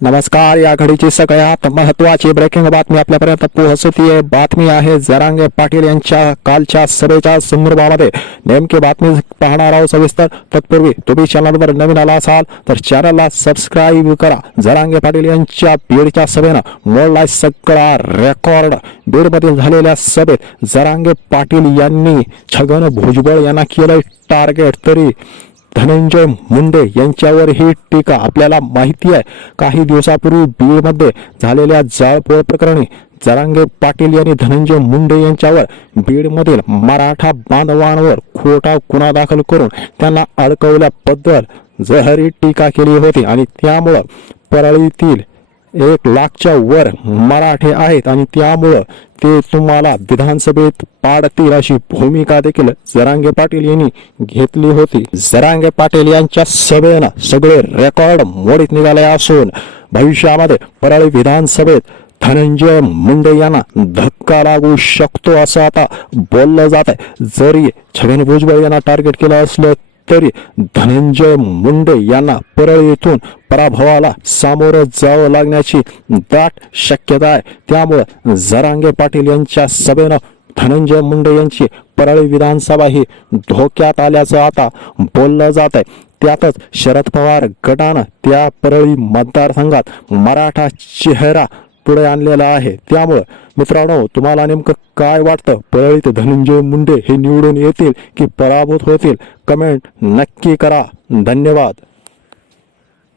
नमस्कार या घडीची सगळ्यात महत्वाची ब्रेकिंग बातमी आपल्यापर्यंत पोहोचतीये. बातमी आहे जरांगे पाटील यांच्या कालच्या सभेच्या संदर्भामध्ये. नेमकी बातमी पाहणार आहोत सविस्तर. तत्पूर्वी तुम्ही चॅनलवर नवीन आला असाल तर चॅनलला सबस्क्राईब करा. जरांगे पाटील यांच्या बीडच्या सभेनं मोडलाय सगळा रेकॉर्ड बीडमध्ये झालेल्या सभेत जरांगे पाटील यांनी छगन भुजबळ यांना केलंय टार्गेट तरी धनंजय मुंडे यांच्यावर ही टीका आपल्याला माहिती आहे. काही दिवसापूर्वी बीडमध्ये झालेल्या जाळपोळ प्रकरणी जरांगे पाटील यांनी धनंजय मुंडे यांच्यावर बीडमधील मराठा बांधवांवर खोटा गुन्हा दाखल करून त्यांना अडकवल्याबद्दल जहरी टीका केली होती आणि त्यामुळं परळीतील एक लाखच्या वर मराठे आहेत आणि त्यामुळं ते तुम्हाला विधानसभेत पाडतील अशी भूमिका देखील जरांगे पाटील यांनी घेतली होती. जरांगे पाटील यांच्या सभेनं सगळे रेकॉर्ड मोडीत निघाले असून भविष्यामध्ये परळी विधानसभेत धनंजय मुंडे यांना धक्का लागू शकतो असं आता बोललं जात आहे जरी छगन भुजबळ यांना टार्गेट केलं असलं तरी धनंजय मुंडे यांना परळी येथून पराभवाला सामोरं जावं लागण्याची दाट शक्यता आहे. त्यामुळं जरांगे पाटील यांच्या सभेनं धनंजय मुंडे यांची परळी विधानसभा ही धोक्यात आल्याचं आता बोललं जात आहे. त्यातच शरद पवार गटानं त्या परळी मतदारसंघात मराठा चेहरा पुढे आणलेला आहे. त्यामुळं मित्रांनो तुम्हाला नेमकं काय वाटतं? परळीत धनंजय मुंडे हे निवडून येतील की पराभूत होतील? कमेंट नक्की करा. धन्यवाद.